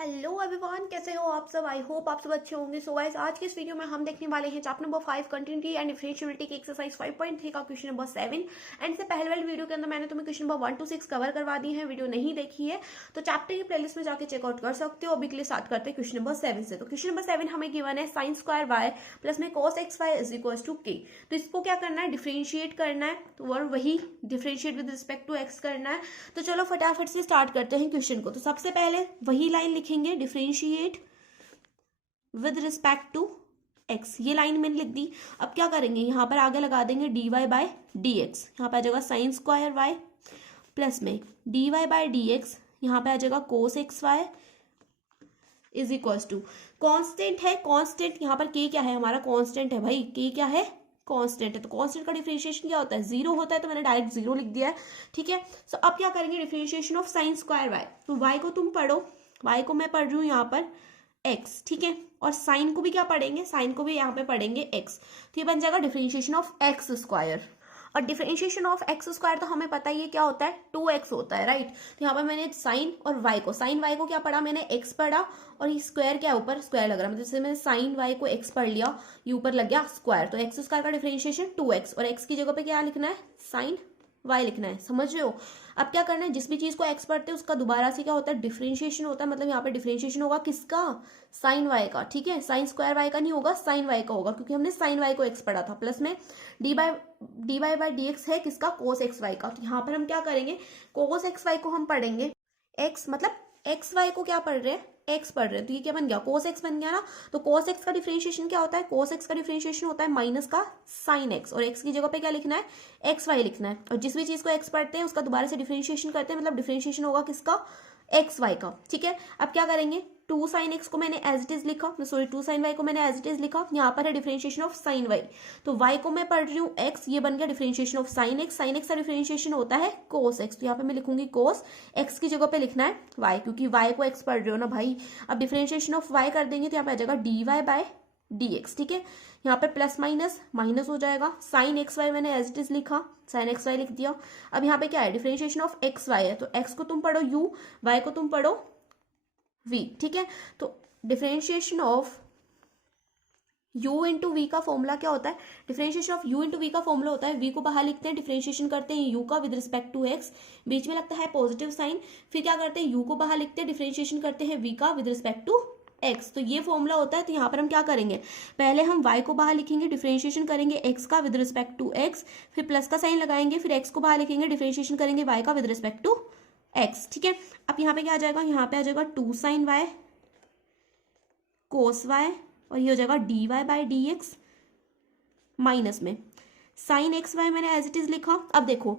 Hello everyone, कैसे हो आप सब। आई होप आप सब अच्छे होंगे। सो गाइस, आज के इस वीडियो में हम देखने वाले हैं chapter number 5 continuity and differentiability की एक्सरसाइज 5.3 का क्वेश्चन नंबर 7। एंड से पहले वाले वीडियो के अंदर मैंने तुम्हें क्वेश्चन नंबर 1 to 6 कवर करवा दी है। वीडियो नहीं देखी है तो चैप्टर की प्लेलिस्ट में जाकर चेकआउट कर सकते हो। अभी के लिए स्टार्ट करते हैं क्वेश्चन नंबर 7 से। तो क्वेश्चन नंबर 7 हमें गिवन है साइन स्क्वायर वाई प्लस में cos x y is equal to k. तो इसको क्या करना है, डिफरेंशिएट करना है। तो और वही differentiate with respect to x करना है। तो चलो फटाफट से स्टार्ट करते हैं क्वेश्चन को। तो सबसे पहले वही लाइन लिखेंगे, differentiate with respect to x. ये लाइन मैंने लिख दी। अब क्या करेंगे, यहां पर आगे लगा देंगे d y by d x. यहाँ पे आ जाएगा साइन स्क्वायर वाई प्लस में d y by d x. यहाँ पे आ जाएगा cos x y is equal to constant है। कॉन्स्टेंट यहाँ पर के क्या है, हमारा कॉन्स्टेंट है भाई। के क्या है, कांस्टेंट है। तो कांस्टेंट का डिफरेंशिएशन क्या होता है, जीरो होता है। तो मैंने डायरेक्ट जीरो लिख दिया है, ठीक है। सो अब क्या करेंगे, differentiation of sine square y. तो वाई को तुम पढ़ो, वाई को मैं पढ़ रही हूँ यहाँ पर एक्स, ठीक है। और साइन को भी क्या पढ़ेंगे, साइन को भी यहाँ पे पढ़ेंगे एक्स। तो ये बन जाएगा डिफरेंशिएशन ऑफ एक्स स्क्वायर। और डिफरेंशिएशन ऑफ एक्स स्क्वायर तो हमें पता ही है क्या होता है, 2x होता है, राइट। तो यहाँ पर मैंने साइन और वाई को, साइन वाई को क्या पढ़ा मैंने, एक्स पढ़ा। और ये स्क्वायर क्या ऊपर स्क्वायर लग रहा है, मतलब जैसे मैंने साइन वाई को एक्स पढ़ लिया, ये ऊपर लग गया स्क्वायर। तो एक्स स्क्वायर का डिफरेंशिएशन 2x और एक्स की जगह पे क्या लिखना है, साइन वाई लिखना है। समझ रहे हो। अब क्या करना है, जिस भी चीज को एक्स पढ़ते हैं उसका दोबारा से क्या होता है, डिफरेंशिएशन होता है। मतलब यहाँ पे डिफरेंशिएशन होगा किसका, साइन वाई का, ठीक है। साइन स्क्वायर वाई का नहीं होगा, साइन वाई का होगा, क्योंकि हमने साइन वाई को एक्स पढ़ा था। प्लस में d y by d x है किसका, कोस एक्स वाई का। तो यहाँ पर हम क्या करेंगे, कोस एक्स वाई को हम पढ़ेंगे एक्स, मतलब एक्स वाई को क्या पढ़ रहे हैं, एक्स पढ़ रहे हैं। तो ये क्या बन गया, कोस एक्स बन गया ना। तो कोस एक्स का डिफरेंशिएशन क्या होता है, कोस एक्स का डिफरेंशिएशन होता है माइनस का साइन एक्स। और एक्स की जगह पे क्या लिखना है, एक्स वाई लिखना है। और जिस भी चीज को एक्स पढ़ते हैं उसका दोबारा से डिफरेंशिएशन करते हैं, मतलब डिफरेंशिएशन होगा किसका, एक्स वाई का, ठीक है। अब क्या करेंगे, 2 साइन एक्स को मैंने एज इट इज लिखा, सॉरी 2 साइन वाई को मैंने एज इट इज लिखा। यहाँ पर है डिफरेंशिएशन ऑफ साइन वाई। तो वाई को मैं पढ़ रही हूँ एक्स, ये बन गया differentiation of sine x. Sine x का डिफरेंशिएशन होता है कोस एक्स। तो यहाँ पे मैं लिखूंगी कोस, एक्स की जगह पे लिखना है वाई, क्योंकि वाई को एक्स पढ़ रहे हो ना भाई। अब डिफरेंशिएशन ऑफ वाई कर देंगे तो यहाँ पे आ जाएगा d y by d x, ठीक है। यहाँ पे प्लस माइनस माइनस हो जाएगा। साइन एक्स वाई मैंने एज इट इज लिखा, साइन एक्स वाई लिख दिया। अब यहाँ पे क्या है, डिफरेंशिएशन ऑफ एक्स वाई है। तो एक्स को तुम पढ़ो यू, वाई को तुम पढ़ो v, ठीक है। तो differentiation of u into v का फॉर्मूला क्या होता है, differentiation of u into v का फॉर्मूला होता है, v को बाहर लिखते हैं, डिफरेंशिएशन करते हैं u का विद रिस्पेक्ट टू x, बीच में लगता है पॉजिटिव साइन। फिर क्या करते हैं, u को बाहर लिखते हैं, डिफरेंशिएशन करते हैं v का विद रिस्पेक्ट टू x। तो ये फॉर्मूला होता है। तो यहाँ पर हम क्या करेंगे, पहले हम y को बाहर लिखेंगे, डिफरेंशिएशन करेंगे x का विद रिस्पेक्ट टू x, फिर प्लस का साइन लगाएंगे, फिर x को बाहर लिखेंगे, डिफरेंशिएशन करेंगे y का विद रिस्पेक्ट टू एक्स, ठीक है। अब यहाँ पे क्या आ जाएगा, यहाँ पे आ जाएगा 2 साइन वाई कोस वाई, और ये हो जाएगा d y by d x minus में साइन एक्स वाई मैंने एज इट इज लिखा। अब देखो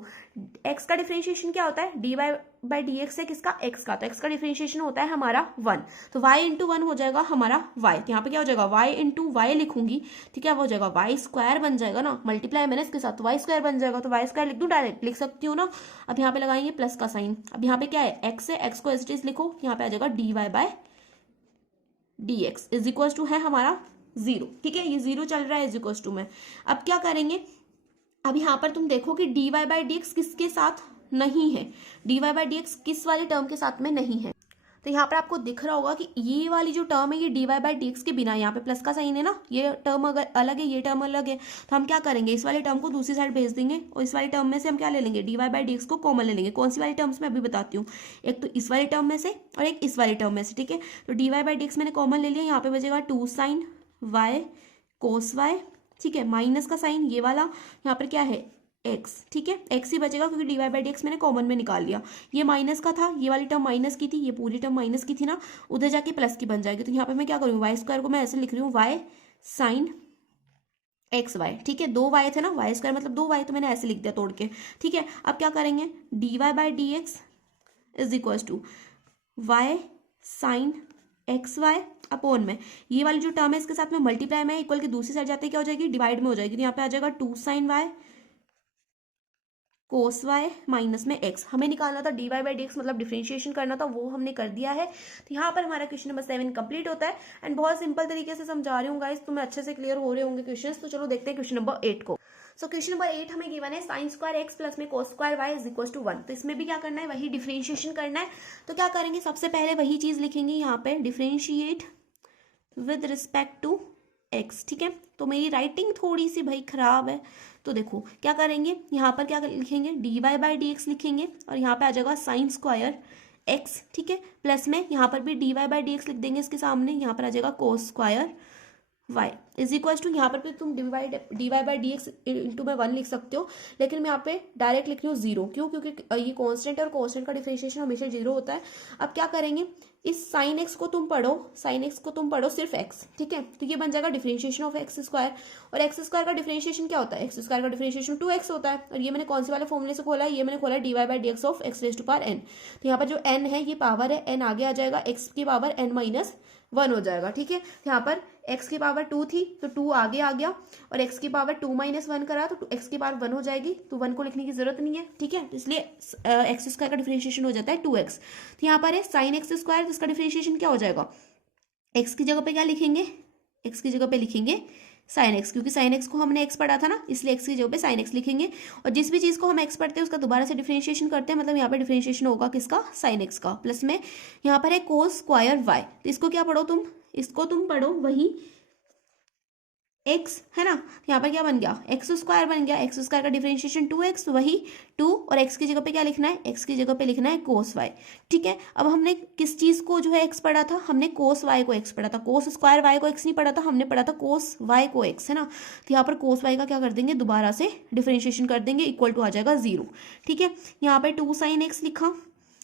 एक्स का डिफरेंशिएशन क्या होता है, d y by d x है किसका, एक्स का। तो एक्स का डिफरेंशिएशन होता है हमारा 1। तो वाई इंटू 1 हो जाएगा हमारा वाई। तो यहाँ पे क्या हो जाएगा, वाई इंटू वाई लिखूंगी, ठीक है। वो हो जाएगा वाई स्क्वायर बन जाएगा ना, मल्टीप्लाई मैंने इसके साथ, तो वाई स्क्वायर बन जाएगा। तो वाई स्क्वायर लिख दूं, डायरेक्ट लिख सकती हूँ ना। अब यहाँ पे लगाएंगे प्लस का साइन। अब यहाँ पे क्या है, एक्स है, एक्स को एज इट इज लिखो, यहाँ पे आ जाएगा d y by d x is equal to है हमारा 0, ठीक है। ये 0 चल रहा है इज इक्वल टू में। अब क्या करेंगे, अब यहाँ पर तुम देखो कि d y by d x किसके साथ नहीं है, d y by d x किस वाले टर्म के साथ में नहीं है। तो यहाँ पर आपको दिख रहा होगा कि ये वाली जो टर्म है ये d y by d x के बिना, यहाँ पे प्लस का साइन है ना, ये टर्म अगर अलग है, ये टर्म अलग है। तो हम क्या करेंगे, इस वाले टर्म को दूसरी साइड भेज देंगे, और इस वाले टर्म में से हम क्या ले लेंगे, d y by d x को कॉमन ले लेंगे। कौन सी वाली टर्म्स में अभी बताती हूँ, एक तो इस वाले टर्म में से और एक इस वाले टर्म में से, ठीक है। तो d y by d x मैंने कॉमन ले लिया, यहाँ पे बचेगा 2 साइन वाई कोस वाई, ठीक है, माइनस का साइन ये वाला, यहाँ पर क्या है एक्स, ठीक है। एक्स ही बचेगा क्योंकि d y by d x मैंने कॉमन में निकाल लिया। ये माइनस का था, ये वाली टर्म माइनस की थी, ये पूरी टर्म माइनस की थी ना, उधर जाके प्लस की बन जाएगी। तो यहाँ पे मैं क्या करूँ, वाई स्क्वायर को मैं ऐसे लिख रही हूँ, वाई साइन एक्स वाई, ठीक है। 2 वाई थे ना, वाई स्क्वायर मतलब 2 वाई, तो मैंने ऐसे लिख दिया तोड़ के, ठीक है। अब क्या करेंगे, d y by d x is equal to y sine x y upon में ये वाली जो टर्म है इसके साथ में मल्टीप्लाई में इक्वल की दूसरी साइड जाते क्या हो जाएगी, डिवाइड में हो जाएगी। तो यहाँ पे आ जाएगा 2 sine y cos y minus में एक्स। हमें निकालना था d y by d x, मतलब डिफरेंशिएशन करना था, वो हमने कर दिया है। तो यहाँ पर हमारा क्वेश्चन नंबर 7 कंप्लीट होता है। एंड बहुत सिंपल तरीके से समझा रही हूँ गाइस, तुम्हें अच्छे से क्लियर हो रहे होंगे क्वेश्चंस। तो चलो देखते हैं क्वेश्चन नंबर 8 को। सो क्वेश्चन नंबर 8 हमें गिवन है साइन स्क्वायर एक्स प्लस में cos square y is equal to 1। तो इसमें भी क्या करना है, वही डिफरेंशिएशन करना है। तो क्या करेंगे, सबसे पहले वही चीज लिखेंगे यहाँ पे, differentiate with respect to x. ठीक है, तो मेरी राइटिंग थोड़ी सी भाई खराब है, तो देखो क्या करेंगे, यहाँ पर क्या लिखेंगे, d y by d x लिखेंगे और यहाँ पे आ जाएगा साइन स्क्वायर एक्स। ठीक है, प्लस में यहाँ पर भी d y by d x लिख देंगे इसके सामने, यहाँ पर आ जाएगा cos square y is equal to, यहाँ पर भी तुम d y by d x into में 1 लिख सकते हो, लेकिन मैं यहाँ पे डायरेक्ट लिख रही हूँ 0। क्यों, क्योंकि ये कांस्टेंट है और कांस्टेंट का डिफरेंशिएशन हमेशा 0 होता है। अब क्या करेंगे, इस साइन एक्स को तुम पढ़ो, साइन एक्स को तुम पढ़ो सिर्फ एक्स। ठीक है, तो ये बन जाएगा डिफरेंशिएशन ऑफ एक्स स्क्वायर, और एक्स स्क्वायर का डिफरेंशिएशन क्या होता है, एक्स स्क्वायर का डिफरेंशिएशन 2x होता है। और ये मैंने कौन से वाले फॉर्मूले से खोला है, ये मैंने खोला है d y by d x of x raise to power n। तो यहाँ पर जो n है ये पावर है, n आगे आ जाएगा, x की पावर n माइनस 1 हो जाएगा। ठीक है, यहाँ पर x की पावर 2 थी तो 2 आगे आ गया, और x की पावर 2 माइनस 1 करा तो x की पावर 1 हो जाएगी, तो 1 को लिखने की जरूरत नहीं है। ठीक है, तो इसलिए एक्स स्क्वायर का डिफरेंशिएशन हो जाता है 2x। तो यहाँ पर है साइन एक्स स्क्वायर, तो इसका डिफरेंशिएशन क्या हो जाएगा, x की जगह पे क्या लिखेंगे, x की जगह पे लिखेंगे साइन एक्स, क्योंकि साइन एक्स को हमने x पढ़ा था ना, इसलिए x की जगह पे साइन एक्स लिखेंगे। और जिस भी चीज़ को हम x पढ़ते हैं उसका दोबारा से डिफरेंशिएशन करते हैं, मतलब यहाँ पे डिफरेंशिएशन होगा किसका, साइन एक्स का। प्लस में यहाँ पर है कोस स्क्वायर y, तो इसको क्या पढ़ो तुम, इसको तुम पढ़ो वही x है ना, यहाँ पर क्या बन गया, एक्स स्क्वायर बन गया, एक्स स्क्वायर का डिफरेंशिएशन 2x, वही 2, और x की जगह पे क्या लिखना है, x की जगह पे लिखना है कोस y। ठीक है, अब हमने किस चीज को जो है x पढ़ा था, हमने कोस y को x पढ़ा था, कोस स्क्वायर y को x नहीं पढ़ा था, हमने पढ़ा था कोस y को x, है ना। तो यहाँ पर कोस y का क्या कर देंगे, दोबारा से डिफरेंशिएशन कर देंगे, इक्वल टू आ जाएगा 0। ठीक है, यहाँ पे 2 साइन एक्स लिखा,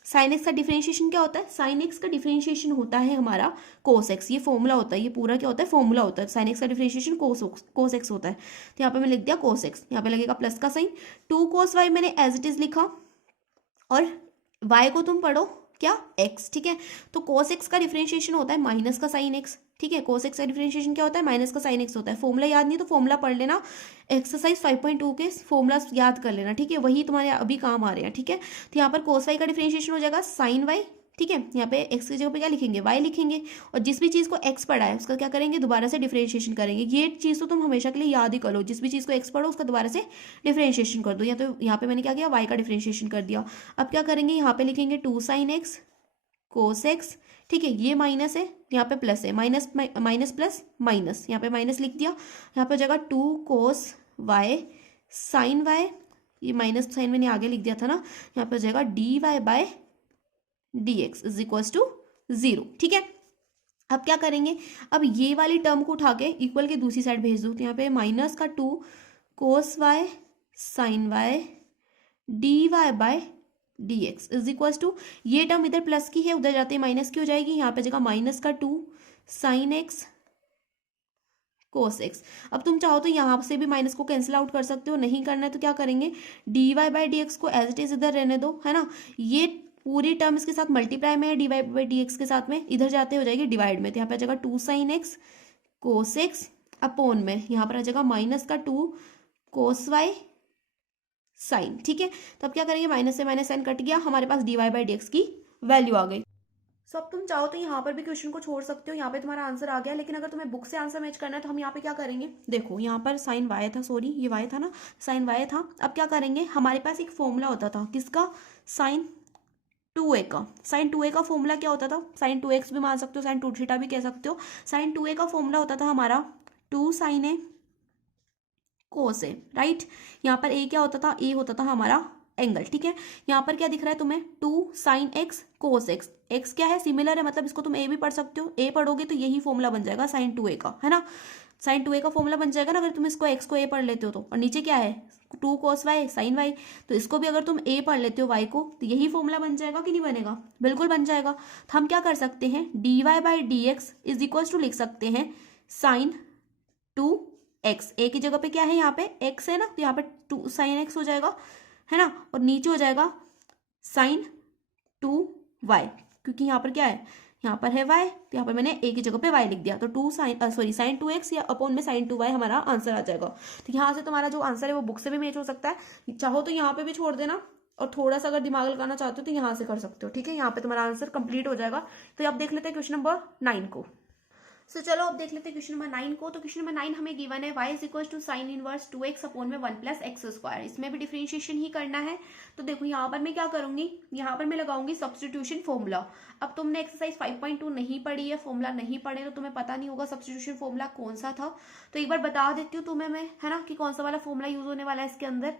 साइन एक्स का डिफरेंशिएशन क्या होता है, साइन एक्स का डिफरेंशिएशन होता है हमारा कोस एक्स, ये फॉर्मूला होता है, ये पूरा क्या होता है, फॉर्मूला होता है। साइन एक्स का डिफरेंशिएशन कोस एक्स होता है, तो यहाँ पे मैं लिख दिया कोस एक्स, यहाँ पे लगेगा प्लस का साइन, 2 कोस वाई मैंने एज इट इज लिखा, और y को तुम पढ़ो क्या, x। ठीक है, तो कोस एक्स का डिफरेंशिएशन होता है माइनस का साइन एक्स। ठीक है, कोस एक्स का डिफरेंशिएशन क्या होता है, माइनस का साइन एक्स होता है। फॉर्मूला याद नहीं तो फॉर्मूला पढ़ लेना, एक्सरसाइज 5.2 के फॉर्मूला याद कर लेना। ठीक है, वही तुम्हारे अभी काम आ रहे हैं। ठीक है, तो यहाँ पर कोस वाई का डिफरेंशिएशन हो जाएगा साइन वाई। ठीक है, यहाँ पे x की जगह पे क्या लिखेंगे, y लिखेंगे, और जिस भी चीज़ को x पढ़ा है उसका क्या करेंगे, दोबारा से डिफरेंशिएशन करेंगे। ये चीज़ तो तुम हमेशा के लिए याद ही करो, जिस भी चीज़ को x पढ़ो उसका दोबारा से डिफरेंशिएशन कर दो। या तो यहाँ पे मैंने क्या किया, y का डिफरेंशिएशन कर दिया। अब क्या करेंगे, यहाँ पे लिखेंगे 2 साइन एक्स कोस एक्स। ठीक है, ये माइनस है, यहाँ पे प्लस है, माइनस माइनस प्लस माइनस, यहाँ पे माइनस लिख दिया, यहाँ पे हो जाएगा 2 कोस वाई साइन वाई, ये माइनस साइन मैंने आगे लिख दिया था ना, यहाँ पे हो जाएगा d y by d x is equals to 0। ठीक है, अब क्या करेंगे, अब ये वाली टर्म को उठा के इक्वल के दूसरी साइड भेज दो, तो यहाँ पे माइनस का 2 cos y sine y d y by d x is equals to, ये टर्म इधर प्लस की है, उधर जाते ही माइनस की हो जाएगी, यहाँ पे जगह माइनस का 2 साइन एक्स कोस एक्स। अब तुम चाहो तो यहाँ से भी माइनस को कैंसिल आउट कर सकते हो, नहीं करना है तो क्या करेंगे, d y by d x को एज इट इज इधर रहने दो, है ना। ये पूरी टर्म इसके साथ मल्टीप्लाई में है, d y by d x के साथ में, इधर जाते हो जाएगी डिवाइड में, तो यहाँ पे आ जाएगा 2 sine x cos x upon में, यहाँ पर आ जाएगा माइनस का 2 कोस वाई साइन। ठीक है, तो अब क्या करेंगे, माइनस से माइनस साइन कट गया, हमारे पास d y by d x की वैल्यू आ गई। सो अब तुम चाहो तो यहाँ पर भी क्वेश्चन को छोड़ सकते हो, यहाँ पे तुम्हारा आंसर आ गया। लेकिन अगर तुम्हें बुक से आंसर मैच करना है तो हम यहाँ पे क्या करेंगे, देखो यहाँ पर साइन वाई था, सॉरी ये वाई था ना, साइन वाई था। अब क्या करेंगे, हमारे पास एक फॉर्मूला होता था किसका, साइन 2a का। साइन 2a का फॉर्मूला क्या होता था, साइन 2x भी मान सकते हो, साइन 2 थीटा भी कह सकते हो। साइन 2a का फॉर्मूला होता था हमारा 2 साइन ए कोस ए, राइट। यहाँ पर a क्या होता था, a होता था हमारा एंगल। ठीक है, यहाँ पर क्या दिख रहा है तुम्हें, 2 sine x cos x, x क्या है, सिमिलर है, मतलब इसको तुम a भी पढ़ सकते हो, a पढ़ोगे तो यही फॉर्मूला बन जाएगा साइन 2a का, है ना। साइन 2a का फॉर्मूला बन जाएगा ना अगर तुम इसको x को a पढ़ लेते हो तो, और नीचे क्या है 2 कोस वाई साइन वाई, तो इसको भी अगर तुम a पढ़ लेते हो y को, तो यही फॉर्मूला बन जाएगा कि नहीं बनेगा, बिल्कुल बन जाएगा। तो हम क्या कर सकते हैं, d y by d x is equal to लिख सकते हैं साइन 2x, a की जगह पे क्या है, यहाँ पे x है ना, तो यहाँ पे 2 साइन x हो जाएगा, है ना, और नीचे हो जाएगा साइन 2y, क्योंकि यहाँ पर क्या है, यहाँ पर है y, तो यहाँ पर मैंने a की जगह पे y लिख दिया, तो 2 साइन 2x या अपॉन में साइन 2y हमारा आंसर आ जाएगा। तो यहाँ से तुम्हारा जो आंसर है वो बुक से भी मैच हो सकता है, चाहो तो यहाँ पे भी छोड़ देना, और थोड़ा सा अगर दिमाग लगाना चाहते हो तो यहाँ से कर सकते हो। ठीक है, यहाँ पे तुम्हारा आंसर कंप्लीट हो जाएगा। तो अब देख लेते हैं क्वेश्चन नंबर 9 को। सो चलो अब देख लेते हैं क्वेश्चन नंबर 9 को। तो क्वेश्चन नंबर 9 हमें गिवन है y is equal to sine inverse 2x upon में 1 प्लस एक्स स्क्वायर। इसमें भी डिफरेंशिएशन ही करना है। तो देखो यहाँ पर मैं क्या करूंगी, यहाँ पर मैं लगाऊंगी सब्स्टिट्यूशन फॉर्मूला। अब तुमने एक्सरसाइज 5.2 नहीं पढ़ी है, फॉर्मूला नहीं पढ़े तो तुम्हें पता नहीं होगा सब्स्टिट्यूशन फॉर्मूला कौन सा था। तो एक बार बता देती हूँ तुम्हें मैं, है ना, कि कौन सा वाला फॉर्मूला यूज होने वाला है इसके अंदर।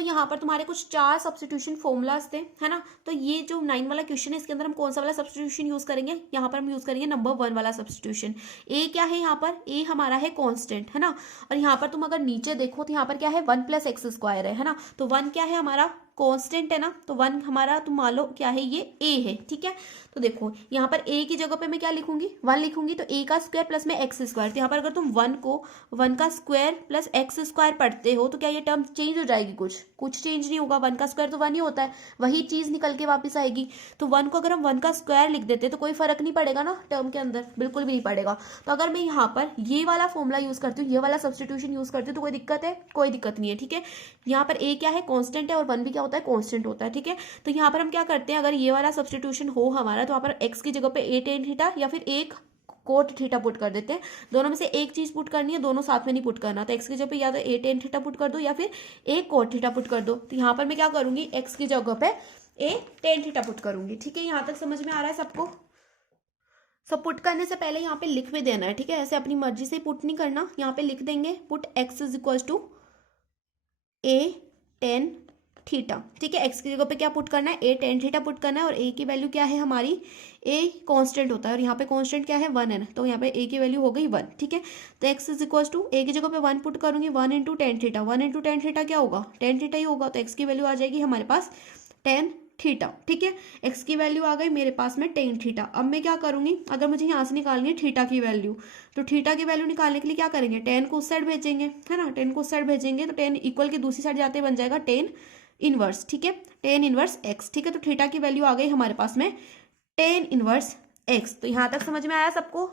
यहाँ पर तुम्हारे कुछ 4 सब्स्टिट्यूशन फॉर्मूलाज थे, है ना। तो ये जो 9 वाला क्वेश्चन है इसके अंदर हम कौन सा वाला सब्स्टिट्यूशन यूज करेंगे, यहाँ पर हम यूज करेंगे नंबर 1 वाला सब्स्टिट्यूशन। ए क्या है यहाँ पर, ए हमारा है कांस्टेंट, है ना। और यहाँ पर तुम अगर नीचे देखो तो यहाँ पर क्या है 1 प्लस एक्स स्क्वायर है ना। तो 1 क्या है हमारा कांस्टेंट है ना, तो 1 हमारा तुम मान लो क्या है, ये ए है, ठीक है। तो देखो यहाँ पर ए की जगह पे मैं क्या लिखूंगी, 1 लिखूंगी। तो ए का स्क्वायर प्लस में एक्स स्क्वायर, तो यहाँ पर अगर तुम 1 को 1 का स्क्वायर प्लस एक्स स्क्वायर पढ़ते हो तो क्या ये टर्म चेंज हो जाएगी, कुछ चेंज नहीं होगा। 1 का स्क्वायर तो 1 ही होता है, वही चीज निकल के वापस आएगी। तो 1 को अगर हम 1 का स्क्वायर लिख देते तो कोई फर्क नहीं पड़ेगा ना टर्म के अंदर, बिल्कुल भी नहीं पड़ेगा। तो अगर मैं यहाँ पर ये वाला फॉर्मूला यूज करती हूँ, ये वाला सब्स्टिट्यूशन यूज करती हूँ तो कोई दिक्कत है, कोई दिक्कत नहीं है, ठीक है। यहाँ पर ए क्या है कांस्टेंट है और 1 भी क्या होता है कांस्टेंट होता है, ठीक है। तो यहाँ पर हम क्या करते हैं, अगर ये वाला सब्स्टिट्यूशन हो हमारा तो यहाँ पर एक्स की जगह पे ए टेन थीटा या फिर एक कोट थीटा पुट कर देते हैं। दोनों में से एक चीज पुट करनी है, दोनों साथ में नहीं पुट करना। तो एक्स की जगह पे या तो ए टेन थीटा पुट कर दो या फिर एक कोट थीटा पुट कर दो। तो यहाँ पर मैं क्या करूंगी, एक्स की जगह पे ए टेन थीटा पुट करूंगी, ठीक है। यहाँ तक समझ में आ रहा है सबको। सब पुट करने से पहले यहाँ पे लिख भी देना है, ठीक है। ऐसे अपनी मर्जी से पुट नहीं करना, यहाँ पे लिख देंगे put x is equal to a tan theta, ठीक है। एक्स की जगह पे क्या पुट करना है, ए टेन थीटा पुट करना है। और ए की वैल्यू क्या है हमारी, ए कांस्टेंट होता है और यहाँ पे कांस्टेंट क्या है 1 है ना। तो यहाँ पे ए की वैल्यू हो गई 1, ठीक है। तो एक्स इज इक्वल टू ए की जगह पे 1 पुट करूंगी, 1 into tan theta. 1 into tan theta क्या होगा, टेन थीटा ही होगा। तो एक्स की वैल्यू आ जाएगी हमारे पास टेन थीटा, ठीक है। एक्स की वैल्यू आ गई मेरे पास में टेन थीटा। अब मैं क्या करूंगी, अगर मुझे यहाँ से निकालनी है थीटा की वैल्यू, तो थीटा की वैल्यू निकालने के लिए क्या करेंगे, टेन को उस साइड भेजेंगे, है ना। टेन को उस साइड भेजेंगे तो टेन इक्वल की दूसरी साइड जाते बन जाएगा टेन इनवर्स, ठीक है, टेन इनवर्स एक्स, ठीक है। तो थीटा की वैल्यू आ गई हमारे पास में टेन इनवर्स एक्स। तो यहाँ तक समझ में आया सबको,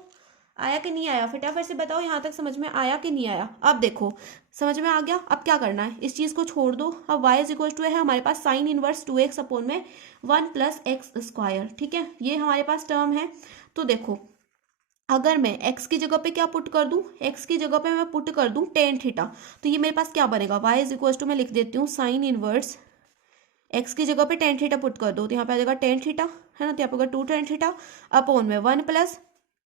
आया कि नहीं आया, फटाफट से बताओ यहाँ तक समझ में आया कि नहीं आया। अब देखो समझ में आ गया। अब क्या करना है, इस चीज को छोड़ दो। अब y इज इक्वल टू है हमारे पास साइन इनवर्स 2x अपॉन में 1 प्लस एक्स स्क्वायर, ठीक है। ये हमारे पास टर्म है। तो देखो अगर मैं x की जगह पे क्या पुट कर दूं, x की जगह पे मैं पुट कर दूं टेन थीटा, तो ये मेरे पास क्या बनेगा, y इज इक्वल टू मैं लिख देती हूँ साइन इनवर्स x की जगह पे टेन थीटा पुट कर दो तो यहाँ पे आ जाएगा टेन थीटा, है ना। तो यहाँ पे 2 टेन थीटा अपॉन में 1 प्लस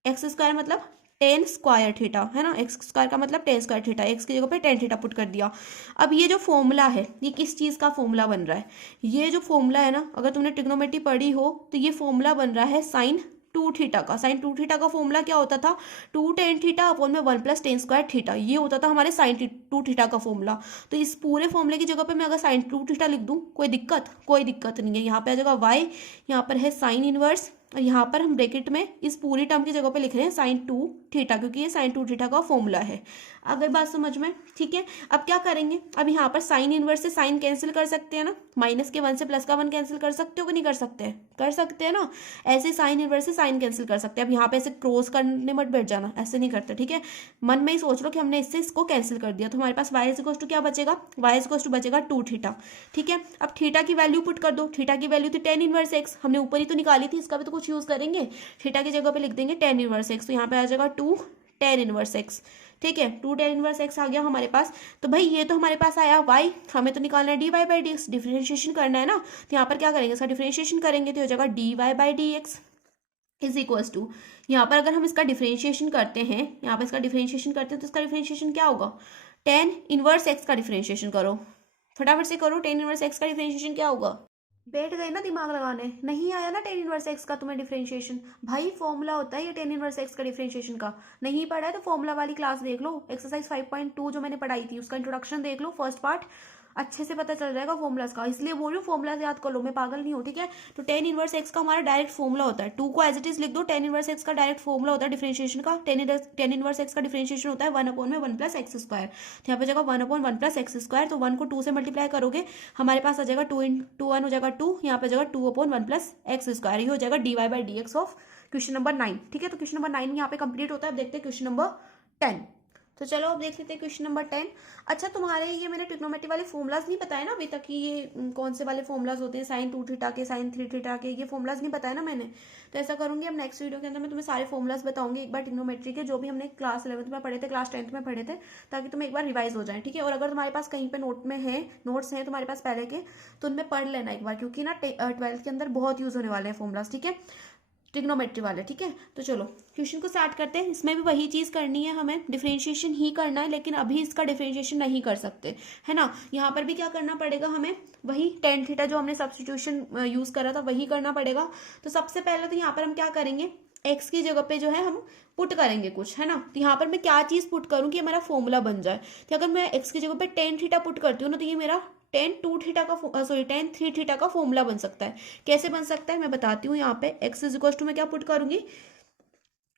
एक्स स्क्वायर मतलब टेन स्क्वायर थीटा, है ना। एक्स स्क्वायर का मतलब टेन स्क्वायर थीटा, एक्स की जगह पे टेन थीटा पुट कर दिया। अब ये जो फॉर्मूला है ये किस चीज का फॉर्मूला बन रहा है, ये जो फॉर्मूला है ना, अगर तुमने ट्रिग्नोमेट्री पढ़ी हो तो ये फॉर्मूला बन रहा है साइन 2 थीटा का। साइन 2 थीटा का फॉर्मूला क्या होता था, 2 टेन थीटा अपॉन में 1 प्लस टेन स्क्वायर थीटा, ये होता था हमारे साइन 2 थीटा का फॉर्मूला। तो इस पूरे फॉर्मूले की जगह पे मैं अगर साइन 2 थीटा लिख दूं कोई दिक्कत नहीं है। यहाँ पे आ जाएगा y, यहाँ पर है साइन इनवर्स और यहाँ पर हम ब्रैकेट में इस पूरी टर्म की जगह पे लिख रहे हैं साइन 2 थीटा, क्योंकि ये साइन 2 थीटा का फॉर्मूला है। अगर बात समझ में, ठीक है। अब क्या करेंगे, अब यहाँ पर साइन इनवर्स से साइन कैंसिल कर सकते हैं ना, माइनस के 1 से प्लस का 1 कैंसिल कर सकते हो कि नहीं कर सकते, कर सकते हैं ना। ऐसे साइन इनवर्स से साइन कैंसिल कर सकते हैं। अब यहाँ पे ऐसे क्रॉस करने मत बैठ जाना, ऐसे नहीं करते, ठीक है। मन में ही सोच लो कि हमने इससे इसको कैंसिल कर दिया तो हमारे पास y इज इक्वल टू क्या बचेगा, y इज इक्वल टू बचेगा 2 थीटा, ठीक है। अब थीटा की वैल्यू पुट कर दो, थीटा की वैल्यू थी टेन इनवर्स एक्स, हमने ऊपर ही तो निकाली थी, इसका भी तो कुछ यूज करेंगे। थीटा की जगह पे लिख देंगे टेन इनवर्स एक्स, तो यहाँ पे आ जाएगा 2 टेन इनवर्स एक्स, ठीक है। 2 टेन इनवर्स एक्स आ गया हमारे पास। तो भाई ये तो हमारे पास आया y, हमें तो निकालना है d y by d x, differentiation करना है ना। तो यहाँ पर क्या करेंगे, इसका डिफ्रेंशिएशन करेंगे तो हो जाएगा d y by d x is equals to, यहाँ पर अगर हम इसका डिफ्रेंशिएशन करते हैं, यहाँ पर इसका डिफ्रेंशिएशन करते हैं तो इसका डिफ्रेंशिएशन क्या होगा, टेन इनवर्स एक्स का डिफ्रेंशिएशन करो, फटाफट से करो। टेन इनवर्स एक्स का डिफ्रेंशिएशन क्या होगा, बैठ गए ना दिमाग लगाने, नहीं आया ना टेन इनवर्स एक्स का तुम्हें डिफरेंशिएशन, भाई फॉर्मूला होता है ये टेन इनवर्स एक्स का डिफरेंशिएशन का। नहीं पढ़ा है तो फॉर्मूला वाली क्लास देख लो, एक्सरसाइज 5.2 जो मैंने पढ़ाई थी उसका इंट्रोडक्शन देख लो, फर्स्ट पार्ट, अच्छे से पता चल जाएगा फॉर्मूलाज का। इसलिए बोल रही हूँ फॉर्मूला याद कर लो, मैं पागल नहीं हूँ, ठीक है। तो टेन इनवर्स एक्स का हमारा डायरेक्ट फॉर्मूला होता है, 2 को एज इट इज लिख दो, टेन इनवर्स एक्स का डायरेक्ट फॉर्मूला होता है डिफरेंशिएशन का। टेन इनवर्स एक्स का डिफरेंशिएशन होता है 1 अपॉन में 1 प्लस एक्स स्क्वायर। तो यहाँ पे जाएगा 1 अपॉन 1 प्लस एक्स स्क्वायर, तो 1 को 2 से मल्टीप्लाई करोगे हमारे पास आ जाएगा 2 इंटू 1 हो जाएगा 2, यहाँ पे जाएगा 2 अपॉन 1 प्लस एक्स स्क्वायर, ये हो जाएगा d y by d x of question number 9, ठीक है। तो क्वेश्चन नंबर 9 यहाँ पे कंप्लीट होता है। अब देखते हैं क्वेश्चन नंबर 10। तो चलो अब देख लेते हैं क्वेश्चन नंबर 10। अच्छा तुम्हारे ये मैंने ट्रिग्नोमेट्री वाले फॉर्मूलाज नहीं बताए ना अभी तक कि ये कौन से वाले फॉर्मूलाज होते हैं, साइन 2 थीटा के, साइन 3 थीटा के, ये फॉर्मूलाज नहीं बताया ना मैंने। तो ऐसा करूंगी अब नेक्स्ट वीडियो के अंदर मैं तुम्हें सारे फॉर्मूलाज बताऊंगी एक बार ट्रिग्नोमेट्री के, जो भी हमने क्लास 11th में पढ़े थे, क्लास 10th में पढ़े थे, ताकि तुम्हें एक बार रिवाइज हो जाए, ठीक है। और अगर तुम्हारे पास कहीं पे नोट्स हैं तुम्हारे पास पहले के, तो उनमें पढ़ लेना एक बार, क्योंकि ना 12th के अंदर बहुत यूज होने वाले हैं फॉर्मूलाज, ठीक है, ट्रिग्नोमेट्री वाले, ठीक है। तो चलो क्वेश्चन को स्टार्ट करते हैं। इसमें भी वही चीज करनी है, हमें डिफरेंशिएशन ही करना है, लेकिन अभी इसका डिफरेंशिएशन नहीं कर सकते, है ना। यहाँ पर भी क्या करना पड़ेगा हमें, वही टेन थीटा जो हमने सब्स्टिट्यूशन यूज करा था वही करना पड़ेगा। तो सबसे पहले तो यहाँ पर हम क्या करेंगे, एक्स की जगह पे जो है हम पुट करेंगे कुछ, है ना। तो यहाँ पर मैं क्या चीज पुट करूँ कि हमारा फॉर्मूला बन जाए। तो अगर मैं एक्स की जगह पे टेन थीटा पुट करती हूँ ना, तो ये मेरा टेन थ्री थीटा का फॉर्मूला बन सकता है। कैसे बन सकता है मैं बताती हूँ। यहाँ पे एक्स इज इक्वल टू मैं क्या पुट करूंगी,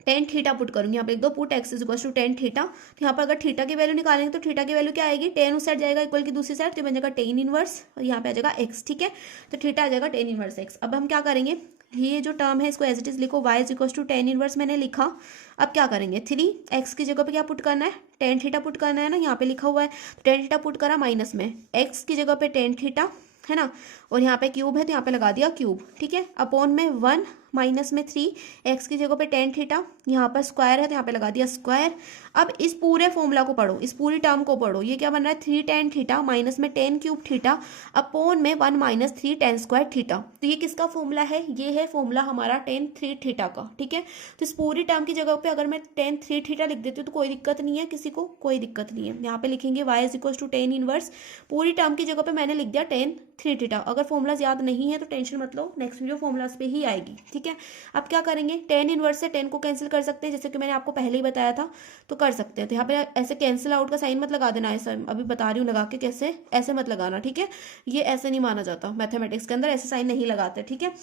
टेन थीटा पुट करूंगी। यहाँ पे एक दो put x is equal to tan theta. तो यहाँ पर अगर थीटा की वैल्यू निकालेंगे तो थीटा की वैल्यू क्या आएगी, टेन उस साइड जाएगा इक्वल की दूसरी साइड, तो बन जाएगा टेन इनवर्स, और यहाँ पे आ जाएगा एक्स, ठीक है। तो थीटा आ जाएगा टेन इनवर्स एक्स। अब हम क्या करेंगे, ये जो टर्म है इसको एज इट इज लिखो, y is equal to tan inverse मैंने लिखा। अब क्या करेंगे, थ्री एक्स की जगह पे क्या पुट करना है, टेन थीटा पुट करना है ना, यहाँ पे लिखा हुआ है। तो टेन थीटा पुट करा माइनस में, एक्स की जगह पे टेन थीटा, है ना, और यहाँ पे क्यूब है तो यहाँ पे लगा दिया क्यूब, ठीक है। अपॉन में वन माइनस में थ्री, एक्स की जगह पे टेन थीटा, यहाँ पर स्क्वायर है तो यहाँ पे लगा दिया स्क्वायर। अब इस पूरे फॉर्मूला को पढ़ो, इस पूरी टर्म को पढ़ो, ये क्या बन रहा है, थ्री टेन थीटा माइनस में टेन क्यूब थीटा अपॉन में one minus three ten square theta. तो ये किसका फॉर्मूला है, ये है फॉर्मूला हमारा टेन थ्री थीटा का, ठीक है। तो इस पूरी टर्म की जगह पे अगर मैं टेन थ्री थीटा लिख देती हूँ तो कोई दिक्कत नहीं है, किसी को कोई दिक्कत नहीं है। यहाँ पे लिखेंगे y is equal to tan inverse, पूरी टर्म की जगह पे मैंने लिख दिया टेन थ्री थीटा। अगर फॉर्मूलाज याद नहीं है तो टेंशन मत लो, नेक्स्ट वीडियो फॉर्मूलाज पे ही आएगी, ठीक है। अब क्या करेंगे, टेन इनवर्स से टेन को कैंसिल कर सकते हैं, जैसे कि मैंने आपको पहले ही बताया था, तो कर सकते हैं। तो यहाँ पे ऐसे कैंसिल आउट का साइन मत लगा देना, ऐसा अभी बता रही हूँ लगा के कैसे, ऐसे मत लगाना, ठीक है। ये ऐसे नहीं माना जाता, मैथमेटिक्स के अंदर ऐसे साइन नहीं लगाते, ठीक है।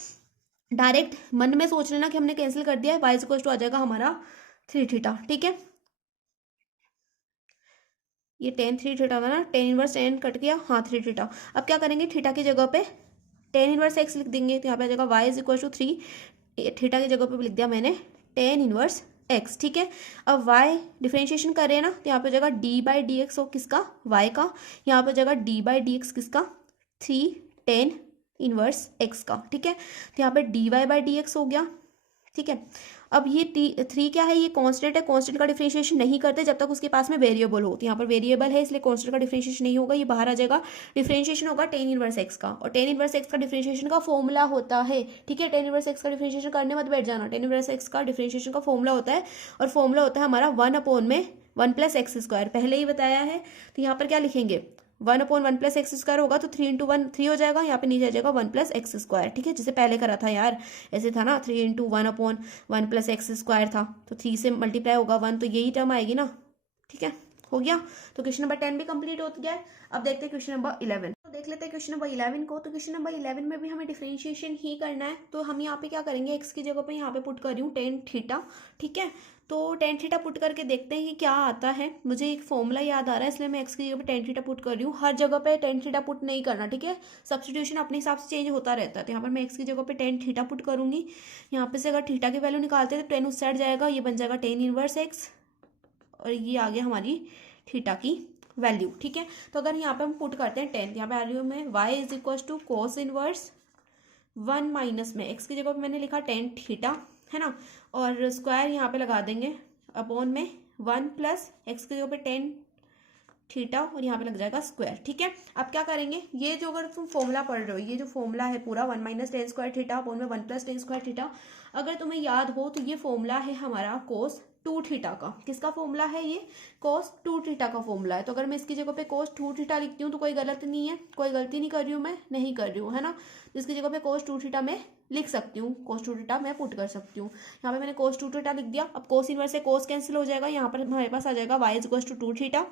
डायरेक्ट मन में सोच लेना कि हमने कैंसिल कर दिया है, वाई इक्वल टू आ जाएगा हमारा थ्री थीटा, ठीक है। ये टेन थ्री थीटा था ना, टेन इनवर्स टेन कट गया, हाँ थ्री थीटा। अब क्या करेंगे, थीटा की जगह पे टेन इनवर्स एक्स लिख देंगे, तो यहाँ पे आ जाएगा y is equal to three, theta की जगह पे लिख दिया मैंने टेन इनवर्स एक्स, ठीक है। अब वाई डिफरेंशिएशन कर रहे हैं ना, तो यहाँ पे जाएगा डी बाई डी एक्स, हो किसका, वाई का, यहाँ पे जाएगा डी बाई डी एक्स किसका, थ्री टेन इनवर्स एक्स का, ठीक है। तो यहाँ पे d y by d x हो गया, ठीक है। अब ये थ्री क्या है, ये कांस्टेंट है, कांस्टेंट का डिफरेंशिएशन नहीं करते जब तक उसके पास में वेरिएबल हो। तो यहाँ पर वेरिएबल है इसलिए कांस्टेंट का डिफरेंशिएशन नहीं होगा, ये बाहर आ जाएगा। डिफरेंशिएशन होगा टेन इनवर्स एक्स का, और टेन इनवर्स एक्स का डिफरेंशिएशन का फॉर्मूला होता है, ठीक है। टेन इनवर्स एक्स का डिफरेंशिएशन करने मत बैठ जाना, टेन इनवर्स एक्स का डिफरेंशिएशन का फॉर्मूला होता है, और फॉर्मूला होता है हमारा वन अपॉन में वन प्लस एक्स स्क्वायर, पहले ही बताया है। तो यहाँ पर क्या लिखेंगे, one upon one plus x square होगा, तो थ्री इंटू वन थ्री हो जाएगा, यहाँ पे नीचे आ जाएगा वन प्लस एक्स स्क्वायर, ठीक है। जिसे पहले करा था यार, ऐसे था ना, three into one upon one plus x square था, तो थ्री से मल्टीप्लाई होगा वन, तो यही टर्म आएगी ना, ठीक है, हो गया। तो क्वेश्चन नंबर 10 भी कंप्लीट हो गया है। अब देखते हैं क्वेश्चन नंबर 11। तो देख लेते हैं क्वेश्चन नंबर 11 को। तो क्वेश्चन नंबर 11 में भी हमें डिफरेंशिएशन ही करना है। तो हम यहाँ पे क्या करेंगे, एक्स की जगह पे यहाँ पे पुट कर रही हूँ टेन थीटा, ठीक है। तो टेन थीटा पुट करके देखते हैं कि क्या आता है। मुझे एक फॉर्मूला याद आ रहा है, इसलिए मैं एक्स की जगह पे टेन थीटा पुट कर रही हूँ। हर जगह पे टेन थीटा पुट नहीं करना, ठीक है, सब्सटीट्यूशन अपने हिसाब से चेंज होता रहता है। तो यहाँ पर मैं एक्स की जगह पे टेन थीटा पुट करूंगी। यहाँ पे से अगर थीटा की वैल्यू निकालते हैं तो टेन उस साइड जाएगा, ये बन जाएगा टेन इनवर्स एक्स, और ये आ गया हमारी थीटा की वैल्यू, ठीक है। तो अगर यहाँ पे हम पुट करते हैं टेन, यहाँ पे वैल्यू में y is equal to cos inverse one minus में एक्स की जगह पे मैंने लिखा टेन थीटा, है ना, और स्क्वायर यहाँ पे लगा देंगे अपॉन में वन प्लस एक्स की जगह पे टेन थीटा, और यहाँ पे लग जाएगा स्क्वायर, ठीक है। अब क्या करेंगे, ये जो अगर तुम फॉर्मूला पढ़ रहे हो, ये जो फॉर्मूला है पूरा one minus tan square theta upon में one plus tan square theta, अगर तुम्हें याद हो तो ये फॉर्मूला है हमारा कोस टू थीटा का। किसका फॉर्मूला है ये, कोस टू थीटा का फॉर्मूला है। तो अगर मैं इसकी जगह पे कोस टू थीटा लिखती हूँ तो कोई गलत नहीं है, कोई गलती नहीं कर रही हूँ, मैं नहीं कर रही हूँ, है ना। इसकी जगह पे कोस टू थीटा में लिख सकती हूँ, कोस टू थीटा मैं पुट कर सकती हूँ। यहाँ पे मैंने कोस टू थीटा लिख दिया। अब कोस इनवर्स से कोस कैंसिल हो जाएगा, यहाँ पर हमारे पास आ जाएगा y is equal to two theta.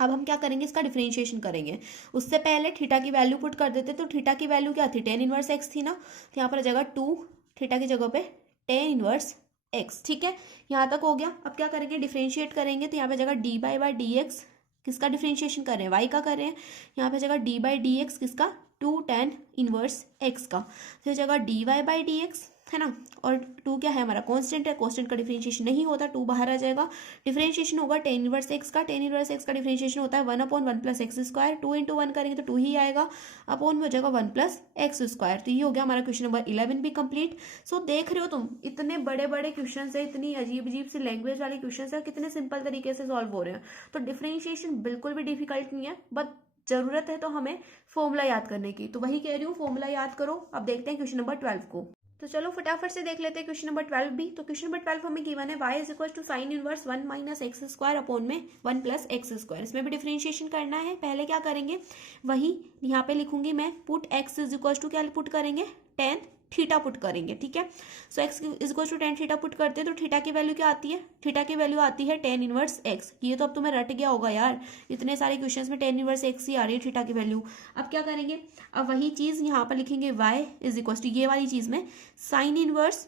अब हम क्या करेंगे, इसका डिफरेंशिएशन करेंगे। उससे पहले थीटा की वैल्यू पुट कर देते, तो थीटा की वैल्यू क्या थी, टेन इनवर्स एक्स थी ना। तो यहाँ पर आ जाएगा टू, थीटा की जगह पे टेन इनवर्स एक्स, ठीक है। यहाँ तक हो गया। अब क्या करेंगे, डिफरेंशिएट करेंगे, तो यहाँ पे जाएगा डी बाई डी एक्स, किसका डिफरेंशिएशन कर रहे हैं, वाई का कर रहे हैं। यहाँ पे जाएगा डी बाई डी एक्स, किसका, 2 tan इनवर्स x का, तो जगह dy बाई डी एक्स है ना, और 2 क्या है हमारा कांस्टेंट है, कांस्टेंट का डिफरेंशिएशन नहीं होता, 2 बाहर आ जाएगा, डिफरेंशिएशन होगा tan इनवर्स x का, tan इनवर्स x का डिफरेंशिएशन होता है 1/1 प्लस एक्स स्क्वायर, 2 इंटू 1 करेंगे तो 2 ही आएगा, अपॉन में हो जाएगा 1 प्लस एक्स स्क्वायर। तो ये हो गया हमारा क्वेश्चन नंबर 11 भी कंप्लीट। सो देख रहे हो तुम, इतने बड़े बड़े क्वेश्चन है, इतनी अजीब अजीब सी लैंग्वेज वाले क्वेश्चन है, कितने सिंपल तरीके से सॉल्व हो रहे हैं। तो डिफरेंशिएशन बिल्कुल भी डिफिकल्ट नहीं है, बट जरूरत है तो हमें फॉर्मूला याद करने की, तो वही कह रही हूँ फॉर्मूला याद करो। अब देखते हैं क्वेश्चन नंबर 12 को। तो चलो फटाफट से देख लेते हैं क्वेश्चन नंबर 12 भी। तो क्वेश्चन नंबर 12 हमें गिवन है y is equal to sine inverse 1 minus x square upon में 1 प्लस एक्स स्क्वायर। इसमें भी डिफरेंशिएशन करना है। पहले क्या करेंगे, वही यहाँ पे लिखूंगी मैं, put x is equal to क्या पुट करेंगे, टेन थीटा पुट करेंगे, ठीक है। So x is equal to tan theta put करते हैं तो थीटा की वैल्यू क्या आती है, थीटा की वैल्यू आती है टेन इनवर्स x। ये तो अब तुम्हें रट गया होगा यार, इतने सारे क्वेश्चंस में टेन इनवर्स x ही आ रही है थीटा की वैल्यू। अब क्या करेंगे, अब वही चीज यहाँ पर लिखेंगे y इज इक्वल टू, ये वाली चीज में साइन इनवर्स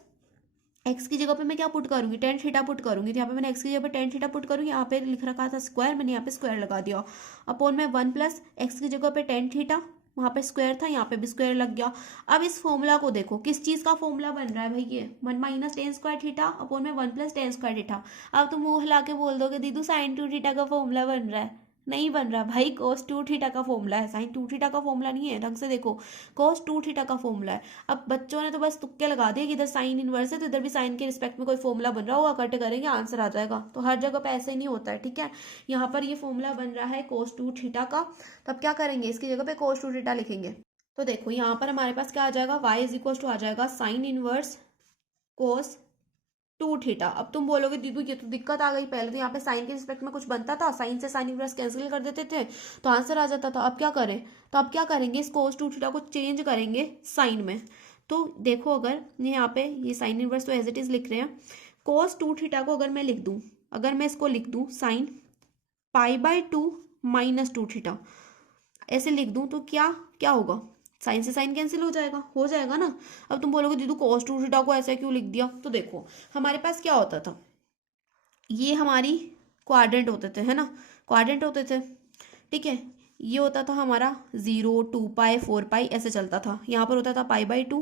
x की जगह पे मैं क्या पुट करूंगी, टेन थीटा पुट करूंगी। तो यहाँ पे मैंने x की जगह पे टेन थीटा पुट करूंगी, यहाँ पे लिख रखा था स्क्वायर, मैंने यहाँ पे स्क्वायर लगा दिया, अपॉन में 1 प्लस एक्स की जगह पे टेन थीटा, वहां पे स्क्वायर था, यहाँ पे भी स्क्वायर लग गया। अब इस फॉर्मूला को देखो, किस चीज का फॉर्मूला बन रहा है भाई, ये 1 minus tan square theta upon में 1 प्लस टेन स्क्वायर थीटा। अब तुम मुंह हिला के बोल दोगे दीदू साइन 2 थीटा का फॉर्मूला बन रहा है, नहीं बन रहा भाई, cos 2 थीटा का फॉर्मूला है, साइन 2 थीटा का फॉर्मूला नहीं है। ढंग से देखो, cos 2 थीटा का फॉर्मूला है। अब बच्चों ने तो बस तुक्के लगा दिए कि इधर साइन इनवर्स है तो इधर भी साइन के रिस्पेक्ट में कोई फॉर्मूला बन रहा होगा, कट करेंगे आंसर आ जाएगा। तो हर जगह पे ऐसे ही नहीं होता है, ठीक है। यहाँ पर ये फॉर्मूला बन रहा है cos 2 थीटा का, तब क्या करेंगे, इसकी जगह पे cos 2 थीटा लिखेंगे। तो देखो यहाँ पर हमारे पास क्या आ जाएगा, y इज इक्वल टू आ जाएगा साइन इनवर्स cos 2 थीटा। अब तुम बोलोगे दीदू ये तो दिक्कत आ गई, पहले तो यहाँ पे साइन के रिस्पेक्ट में कुछ बनता था, साइन से साइन इनवर्स कैंसिल कर देते थे तो आंसर आ जाता था। अब क्या करें, तो अब क्या करेंगे, इस cos 2 थीटा को चेंज करेंगे साइन में। तो देखो अगर यहाँ पे ये साइन इनवर्स तो एज इट इज लिख रहे हैं, cos 2 थीटा को अगर मैं लिख दूं, अगर मैं इसको लिख दूं sine pi by 2 minus 2 theta, ऐसे लिख दूं तो क्या क्या होगा, साइन से साइन कैंसिल हो जाएगा ना। अब तुम बोलोगे दीदू cos 2 थीटा को ऐसा क्यों लिख दिया, तो देखो हमारे पास क्या होता था, ये हमारी क्वाड्रेंट होते थे, है ना, क्वाड्रेंट होते थे, ठीक है। ये होता था हमारा 0 2 पाई 4 पाई ऐसे चलता था, यहाँ पर होता था पाई बाई 2,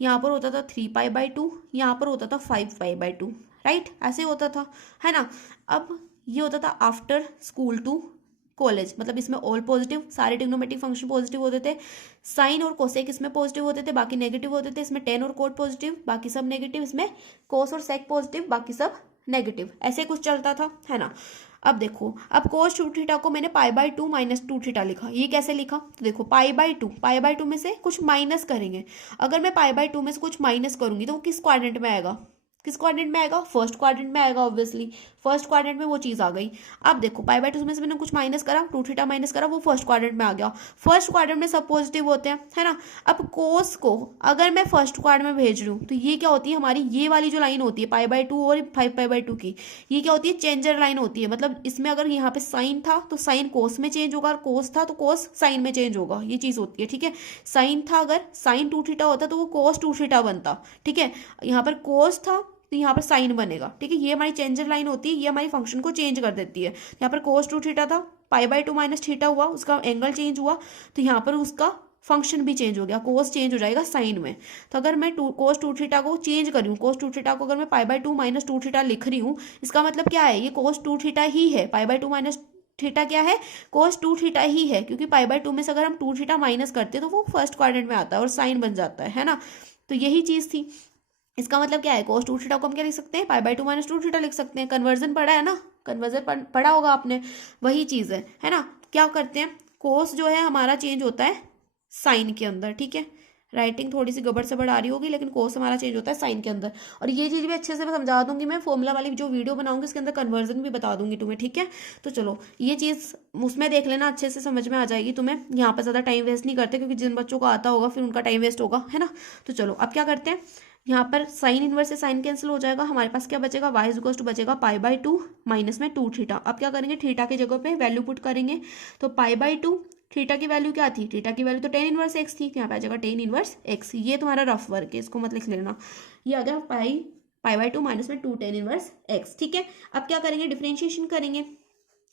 यहाँ पर होता था 3 पाई बाई 2, यहाँ पर होता था 5 पाई बाई 2, राइट, ऐसे होता था, है ना। अब ये होता था आफ्टर स्कूल टू कॉलेज, मतलब इसमें ऑल पॉजिटिव, सारे ट्रिग्नोमेट्रिक फंक्शन पॉजिटिव होते थे, साइन और कोसेक इसमें पॉजिटिव होते थे, बाकी नेगेटिव होते थे। इसमें टेन और कोट पॉजिटिव, बाकी सब नेगेटिव, इसमें कोस और सेक पॉजिटिव, बाकी सब नेगेटिव, ऐसे कुछ चलता था, है ना। अब देखो, अब कोस 2 थीटा को मैंने पाई बाई 2 माइनस 2 थीटा लिखा, ये कैसे लिखा, तो देखो पाई बाई 2 में से कुछ माइनस करेंगे। अगर मैं पाई बाई 2 में से कुछ माइनस करूंगी तो वो किस क्वाड्रेंट में आएगा, किस क्वाड्रेंट में आएगा, फर्स्ट क्वाड्रेंट में आएगा, ऑब्वियसली फर्स्ट क्वाड्रेंट में वो चीज आ गई। अब देखो पाई बाई 2 में से मैंने कुछ माइनस करा, 2 थीटा माइनस करा, वो फर्स्ट क्वाड्रेंट में आ गया, फर्स्ट क्वाड्रेंट में सब पॉजिटिव होते हैं, है ना। अब कोस को अगर मैं फर्स्ट क्वाड्रेंट में भेज रही हूँ तो ये क्या होती है हमारी, ये वाली जो लाइन होती है पाई बाई 2 और 5 पाई बाई 2 की, ये क्या होती है, चेंजर लाइन होती है। मतलब इसमें अगर यहाँ पे साइन था तो साइन कोस में चेंज होगा, और कोस था तो कोस साइन में चेंज होगा, ये चीज होती है, ठीक है। साइन था, अगर साइन 2 थीटा होता तो वो cos 2 थीटा बनता, ठीक है। यहाँ पर कोस था तो यहाँ पर साइन बनेगा, ठीक है। ये हमारी चेंजर लाइन होती है, ये हमारी फंक्शन को चेंज कर देती है। यहाँ पर cos 2 थीटा था, पाई बाई 2 माइनस थीटा हुआ, उसका एंगल चेंज हुआ, तो यहाँ पर उसका फंक्शन भी चेंज हो गया, कोस चेंज हो जाएगा साइन में। तो अगर मैं cos 2 थीटा को चेंज करी हूँ, cos 2 थीटा को अगर मैं पाई बाई 2 माइनस 2 थीटा लिख रही हूँ, इसका मतलब क्या है, ये cos 2 थीटा ही है, पाई बाई 2 माइनस थीटा क्या है, cos 2 थीटा ही है, क्योंकि पाई बाई 2 में से अगर हम 2 थीटा माइनस करते हैं तो वो फर्स्ट क्वाड्रेंट में आता है और साइन बन जाता है ना। तो यही चीज थी, इसका मतलब क्या है, cos 2 थीटा को हम क्या लिख सकते हैं, पाई बाई 2 माइनस 2 थीटा लिख सकते हैं। कन्वर्जन पढ़ा है ना, कन्वर्जन पढ़ा होगा आपने, वही चीज है ना। क्या करते हैं, कोस जो है हमारा चेंज होता है साइन के अंदर, ठीक है। राइटिंग थोड़ी सी गड़बड़ से आ रही होगी, लेकिन कोस हमारा चेंज होता है साइन के अंदर। और ये चीज भी अच्छे से मैं समझा दूंगी, मैं फॉर्मूला वाली जो वीडियो बनाऊंगी उसके अंदर कन्वर्जन भी बता दूंगी तुम्हें, ठीक है। तो चलो ये चीज उसमें देख लेना, अच्छे से समझ में आ जाएगी तुम्हें। यहाँ पर ज्यादा टाइम वेस्ट नहीं करते, क्योंकि जिन बच्चों को आता होगा फिर उनका टाइम वेस्ट होगा, है ना। तो चलो अब क्या करते हैं, यहाँ पर साइन इनवर्स से साइन कैंसिल हो जाएगा, हमारे पास क्या बचेगा, y इज इक्वल टू बचेगा पाई बाई 2 माइनस में 2 थीटा। अब क्या करेंगे, थीटा की जगह पे वैल्यू पुट करेंगे, तो पाई बाई 2, थीटा की वैल्यू क्या थी, थीटा की वैल्यू तो टेन इनवर्स एक्स थी, यहाँ पे आ जाएगा टेन इनवर्स एक्स। ये तुम्हारा रफ वर्क है, इसको मत लिख लेना, ये आ गया पाई बाई 2 माइनस में 2 टेन इनवर्स एक्स, ठीक है। अब क्या करेंगे, डिफरेंशिएशन करेंगे,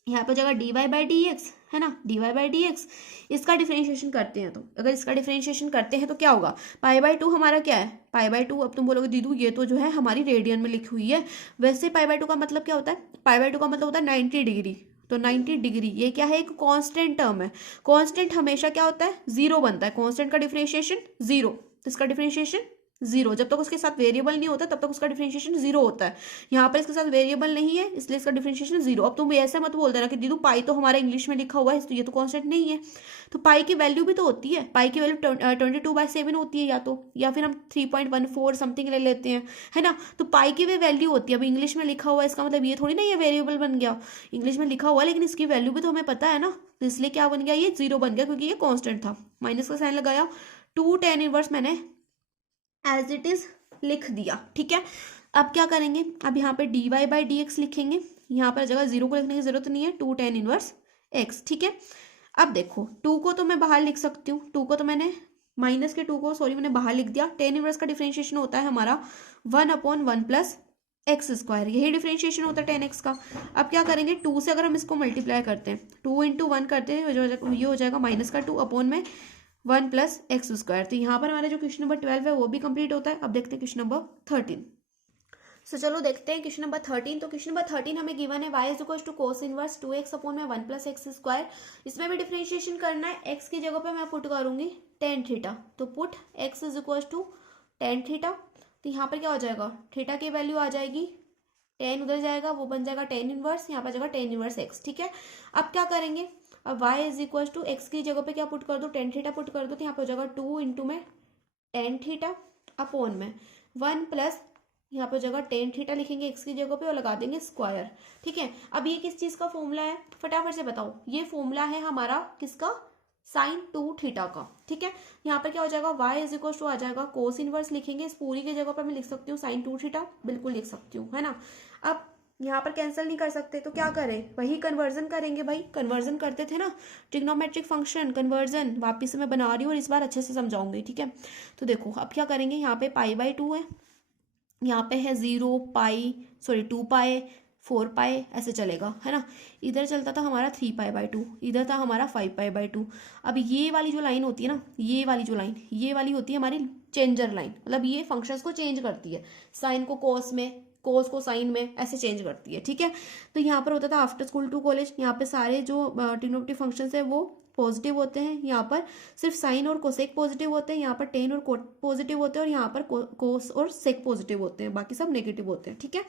यहाँ पे जगह d y by d x है ना, d y by d x. इसका डिफरेंशिएशन करते हैं, तो अगर इसका डिफरेंशिएशन करते हैं तो क्या होगा, पाई बाई टू हमारा क्या है, पाई बाई टू। अब तुम बोलोगे दीदू ये तो जो है हमारी रेडियन में लिखी हुई है, वैसे पाई बाई टू का मतलब क्या होता है, पाई बाई टू का मतलब होता है 90 डिग्री। तो 90 डिग्री ये क्या है, एक कांस्टेंट टर्म है। कांस्टेंट हमेशा क्या होता है, जीरो बनता है। कांस्टेंट का डिफरेंशिएशन जीरो, तो इसका डिफरेंशिएशन जीरो। जब तक उसके साथ वेरिएबल नहीं होता तब तक उसका डिफरेंशिएशन जीरो होता है। यहाँ पर इसके साथ वेरिएबल नहीं है इसलिए इसका डिफरेंशिएशन जीरो। अब तुम ऐसा मत बोल देना कि दीदू पाई तो हमारा इंग्लिश में लिखा हुआ है तो ये तो कांस्टेंट नहीं है। तो पाई की वैल्यू भी तो होती है, पाई की वैल्यू 22/7 होती है या फिर हम 3.14 समथिंग ले लेते हैं, है ना। तो पाई की भी वैल्यू होती है। अब इंग्लिश में लिखा हुआ है इसका मतलब ये थोड़ी ना ये वेरिएबल बन गया, इंग्लिश में लिखा हुआ है लेकिन इसकी वैल्यू भी तो हमें पता है ना, तो इसलिए क्या बन गया, ये जीरो बन गया क्योंकि ये कॉन्स्टेंट था। माइनस का साइन लगाया, 2 tan इनवर्स मैंने एज इट इज लिख दिया। ठीक है, अब क्या करेंगे, अब यहाँ पे d y by d x लिखेंगे। यहाँ पर जगह जीरो को लिखने की जरूरत नहीं है, 2 tan इनवर्स एक्स। ठीक है, अब देखो 2 को तो मैं बाहर लिख सकती हूँ, 2 को तो मैंने माइनस के 2 को सॉरी मैंने बाहर लिख दिया। tan इनवर्स का डिफरेंशिएशन होता है हमारा 1/1 प्लस एक्स स्क्वायर, यही डिफरेंशिएशन होता है tan x का। अब क्या करेंगे, 2 से अगर हम इसको मल्टीप्लाई करते हैं, 2 × 1 करते हैं, ये हो जाएगा माइनस का 2 अपॉन में 1 प्लस एक्स स्क्वायर। तो यहाँ पर हमारा जो क्वेश्चन नंबर 12 है वो भी कंप्लीट होता है। अब देखते हैं क्वेश्चन नंबर 13। सो चलो देखते हैं क्वेश्चन नंबर 13। तो क्वेश्चन नंबर 13 हमें गिवन है y is equal to cos inverse 2x upon में 1 प्लस एक्स स्क्वायर। इसमें भी डिफरेंशिएशन करना है, x की जगह पे मैं पुट करूंगी tan थीटा। तो put x is equal to tan theta. तो यहाँ पर क्या हो जाएगा, थीटा की वैल्यू आ जाएगी, tan उधर जाएगा वो बन जाएगा tan इनवर्स, यहाँ पर जाएगा tan इनवर्स x। ठीक है, अब क्या करेंगे, अब y is equal to x की जगह पे क्या पुट कर दो, tan थीटा पुट कर दो। तो यहाँ पे हो जाएगा 2 × में tan थीटा अपॉन में 1 प्लस यहाँ पे जगह tan थीटा लिखेंगे एक्स की जगह पे और लगा देंगे स्क्वायर। ठीक है, अब ये किस चीज का फॉर्मूला है, फटाफट से बताओ। ये फॉर्मूला है हमारा किसका, sin 2 थीटा का। ठीक है, यहाँ पर क्या हो जाएगा, y इज इक्वल टू आ जाएगा कोस इनवर्स लिखेंगे, इस पूरी की जगह पर मैं लिख सकती हूँ sin 2 थीटा, बिल्कुल लिख सकती हूँ, है ना। अब यहाँ पर कैंसिल नहीं कर सकते तो क्या करें, वही कन्वर्जन करेंगे भाई, कन्वर्जन करते थे ना, ट्रिग्नोमेट्रिक फंक्शन कन्वर्जन वापिस से मैं बना रही हूँ और इस बार अच्छे से समझाऊंगी। ठीक है, तो देखो अब क्या करेंगे, यहाँ पे π/2 है, यहाँ पे है 0 पाई सॉरी 2 पाई 4 पाई ऐसे चलेगा, है ना। इधर चलता था हमारा 3 π/2, इधर था हमारा 5 π/2। अब ये वाली जो लाइन होती है ना, ये वाली जो लाइन, ये वाली होती है हमारी चेंजर लाइन, मतलब ये फंक्शंस को चेंज करती है, साइन को कोस में, कोस को साइन में, ऐसे चेंज करती है। ठीक है, तो यहाँ पर होता था आफ्टर स्कूल टू कॉलेज, यहाँ पे सारे जो ट्रिग्नोमेट्रिक फंक्शंस है वो पॉजिटिव होते हैं, यहाँ पर सिर्फ साइन और कोसेक पॉजिटिव होते हैं, यहाँ पर टेन और कोट पॉजिटिव होते हैं और यहाँ पर कोस और सेक पॉजिटिव होते हैं, बाकी सब नेगेटिव होते हैं। ठीक है,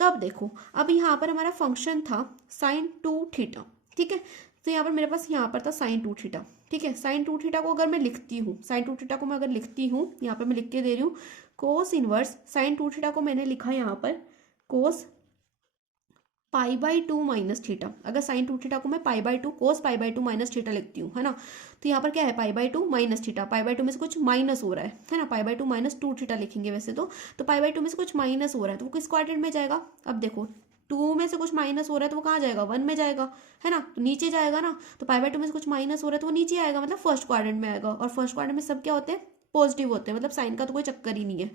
तो अब देखो, अब यहाँ पर हमारा फंक्शन था sin 2 थीटा। ठीक है, तो यहाँ पर मेरे पास यहाँ पर था sin 2 थीटा। ठीक है, sin 2 थीटा को अगर मैं लिखती हूँ, sin 2 थीटा को मैं अगर लिखती हूँ, यहाँ पर मैं लिख के दे रही हूँ कोस इनवर्स sin 2 थीटा को मैंने लिखा यहाँ पर कोस π/2 माइनस थीटा। अगर sin 2 थीटा को मैं π/2 कोस π/2 माइनस थीटा लिखती हूँ, है ना। तो यहाँ पर क्या है π/2 माइनस थीटा, π/2 में से कुछ माइनस हो रहा है ना, π/2 माइनस 2 थीटा लिखेंगे वैसे तो π/2 में से कुछ माइनस हो रहा है तो वो किस क्वाड्रेंट में जाएगा। अब देखो 2 में से कुछ माइनस हो रहा है तो वो कहाँ जाएगा, 1 में जाएगा, है ना, तो नीचे जाएगा ना। तो π/2 में से कुछ माइनस हो रहा है तो वो नीचे आएगा, मतलब फर्स्ट क्वाड्रेंट में आएगा, और फर्स्ट क्वाड्रेंट में सब क्या होते हैं, पॉजिटिव होते हैं, मतलब साइन का तो कोई चक्कर ही नहीं है।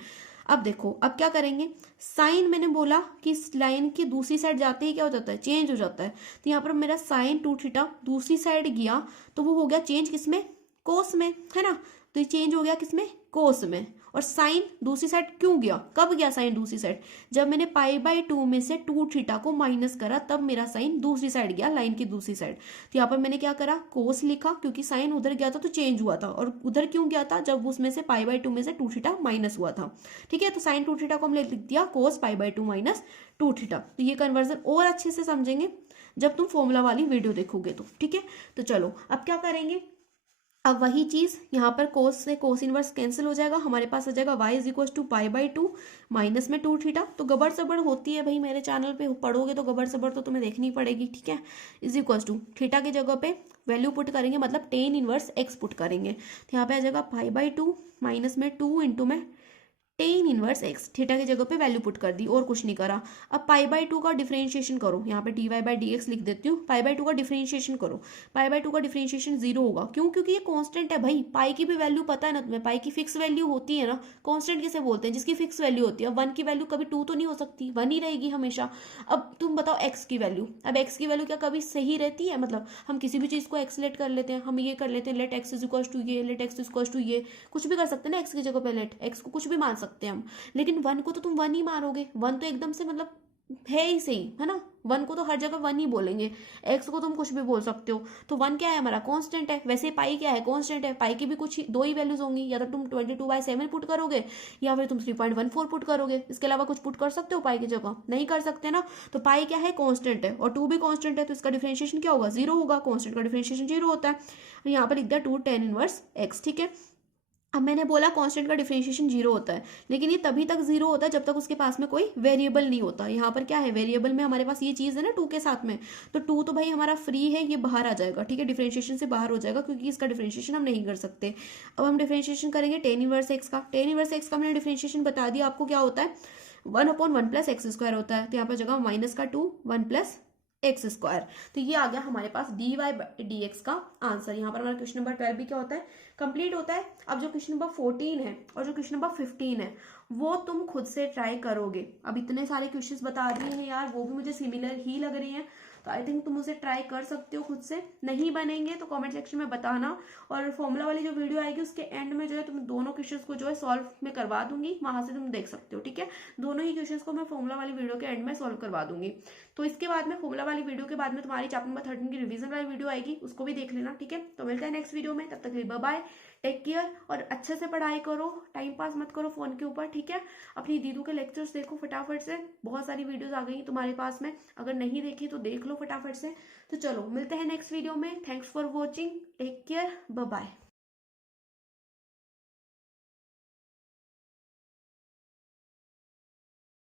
अब देखो अब क्या करेंगे, साइन मैंने बोला कि लाइन की दूसरी साइड जाते ही क्या हो जाता है, चेंज हो जाता है। तो यहाँ पर मेरा sin 2 थीटा दूसरी साइड गया तो वो हो गया चेंज किसमें, कोस में, है ना। तो ये चेंज हो गया किसमें, कोस में। और साइन दूसरी साइड क्यों गया, कब गया साइन दूसरी साइड, जब मैंने π/2 में से 2 थीटा को माइनस करा तब मेरा साइन दूसरी साइड गया, लाइन की दूसरी साइड। तो यहाँ पर मैंने क्या करा, कोस लिखा क्योंकि साइन उधर गया था तो चेंज हुआ था, और उधर क्यों गया था, जब उसमें से π/2 में से 2 थीटा माइनस हुआ था। ठीक है, तो साइन 2 थीटा को हमने लिख दिया कोस π/2 माइनस 2 थीटा। तो ये कन्वर्जन और अच्छे से समझेंगे जब तुम फॉर्मूला वाली वीडियो देखोगे तो। ठीक है, तो चलो अब क्या करेंगे, अब वही चीज यहाँ पर कोस से कोस इनवर्स कैंसिल हो जाएगा, हमारे पास आ जाएगा y is equal to π/2 minus में 2 थीटा। तो गबर सबर होती है भाई, मेरे चैनल पे पढ़ोगे तो गबर सबर तो तुम्हें देखनी पड़ेगी। ठीक है, इज इक्वल टू थीटा की जगह पे वैल्यू पुट करेंगे, मतलब tan इनवर्स x पुट करेंगे। तो यहाँ पे आ जाएगा π/2 माइनस में 2 × में टेन इनवर्स एक्स, थीटा की जगह पे वैल्यू पुट कर दी और कुछ नहीं करा। अब पाई बाई टू का डिफरेंशिएशन करो, यहाँ पे d y by d x लिख देती हूँ। पाई बाई टू का डिफरेंशिएशन करो, पाई बाई टू का डिफरेंशिएशन जीरो होगा। क्यों? क्योंकि ये कांस्टेंट है भाई, पाई की भी वैल्यू पता है ना तुम्हें, पाई की फिक्स वैल्यू होती है ना। कांस्टेंट किसे बोलते हैं? जिसकी फिक्स वैल्यू होती है। वन की वैल्यू कभी टू तो नहीं हो सकती, वन ही रहेगी हमेशा। अब तुम बताओ एक्स की वैल्यू, अब एक्स की वैल्यू क्या कभी सही रहती है? मतलब हम किसी भी चीज़ को एक्स लेट कर लेते हैं, हम ये कर लेते हैं let x is equal to ये, let x is equal to ये, कुछ भी कर सकते हैं ना एक्स की जगह पे, लेट एक्स को कुछ भी मान सकते हैं हम। लेकिन वन को तो तुम वन ही मारोगे, वन तो एकदम से मतलब है ही सही है ना, वन को तो हर जगह वन ही बोलेंगे, एक्स को तुम कुछ भी बोल सकते हो। तो वन क्या है हमारा? कांस्टेंट है। वैसे पाई क्या है? कांस्टेंट है। पाई की भी कुछ दो ही वैल्यूज होंगी, या तो तुम 22/7 पुट करोगे या फिर तुम 3.14 पुट करोगे। इसके अलावा कुछ पुट कर सकते हो पाई की जगह? नहीं कर सकते ना। तो पाई क्या है? कांस्टेंट है, और टू भी कांस्टेंट है, तो इसका डिफरेंशिएशन क्या होगा? जीरो होगा। कांस्टेंट का डिफरेंशिएशन जीरो होता है। यहाँ पर लिख दिया 2 tan इनवर्स एक्स, ठीक है। अब मैंने बोला कांस्टेंट का डिफरेंशिएशन जीरो होता है, लेकिन ये तभी तक जीरो होता है जब तक उसके पास में कोई वेरिएबल नहीं होता। यहाँ पर क्या है? वेरिएबल में हमारे पास ये चीज़ है ना टू के साथ में, तो टू तो भाई हमारा फ्री है, ये बाहर आ जाएगा, ठीक है, डिफरेंशिएशन से बाहर हो जाएगा, क्योंकि इसका डिफरेंशिएशन हम नहीं कर सकते। अब हम डिफरेंशिएशन करेंगे टेन इनवर्स एक्स का। टेन इनवर्स एक्स का मैंने डिफरेंशिएशन बता दिया आपको क्या होता है, 1/1 प्लस एक्स स्क्वायर होता है। तो यहाँ पर जगह माइनस का 2, 1 प्लस एक्स स्क्वायर। तो ये आ गया हमारे पास डी वाई डी एक्स का आंसर। यहाँ पर हमारा क्वेश्चन नंबर 12 भी क्या होता है? कंप्लीट होता है। अब जो क्वेश्चन नंबर 14 है और जो क्वेश्चन नंबर 15 है वो तुम खुद से ट्राई करोगे। अब इतने सारे क्वेश्चंस बता दिए हैं यार, वो भी मुझे सिमिलर ही लग रही हैं, तो आई थिंक तुम उसे ट्राई कर सकते हो खुद से। नहीं बनेंगे तो कमेंट सेक्शन में बताना, और फॉर्मूला वाली जो वीडियो आएगी उसके एंड में जो है तुम दोनों क्वेश्चंस को जो है सॉल्व में करवा दूंगी, वहां से तुम देख सकते हो, ठीक है। दोनों ही क्वेश्चंस को मैं फॉर्मूला वाली वीडियो के एंड में सॉल्व करवा दूंगी। तो इसके बाद में फॉर्मूला वाली वीडियो के बाद में तुम्हारी चैप्टर नंबर 13 की रिवीजन वाली वीडियो आएगी, उसको भी देख लेना, ठीक है। तो मिलते हैं नेक्स्ट वीडियो में, तब तक के लिए बाय बाय, टेक केयर, और अच्छे से पढ़ाई करो, टाइम पास मत करो फोन के ऊपर, ठीक है। अपनी दीदू के लेक्चर्स देखो फटाफट से, बहुत सारी वीडियोस आ गई तुम्हारे पास में, अगर नहीं देखी तो देख लो फटाफट से। तो चलो मिलते हैं नेक्स्ट वीडियो में। Thanks for watching, take care, bye bye.